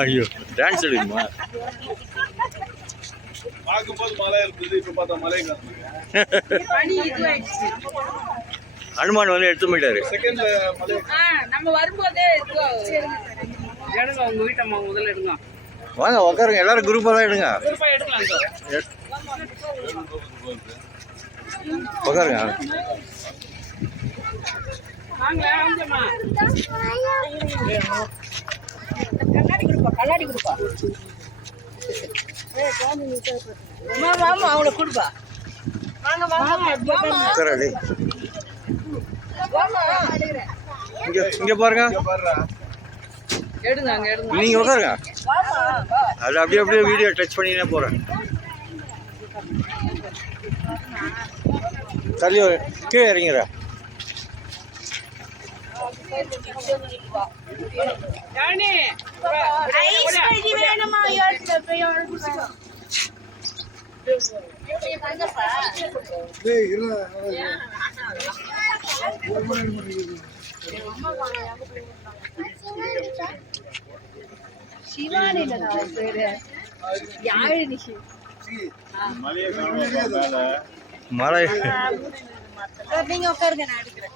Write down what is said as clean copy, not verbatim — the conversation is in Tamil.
ஐயோ டான்ஸ் எடுக்குமா? பார்க்கும்போது மழை இருந்தது, இப்ப பார்த்தா மழை அனுமான் வந்து எடுத்து போயிட்டாரு. செகண்ட்ல மழை. நம்ம வரும்போதே எடுங்க, உங்க வீட்டம்மா முதல்ல எடுங்க. வாங்க உட்காருங்க, எல்லாரும் குரூப்பாக தான் எடுங்க. உட்காருங்க. கண்ணாடி கொடுப்பா. மாமா அவளை கொடுப்பா. இங்க பாருங்க, எடுங்க, அங்க எடுங்க. நீங்க உட்காருங்க. அது அப்படியே அப்படியே வீடியோ டச் பண்ணினே போறேன். தள்ளி கீழே இறங்கிற. மழை நீங்க உட்காருங்க, நான் எடுக்கிறேன்.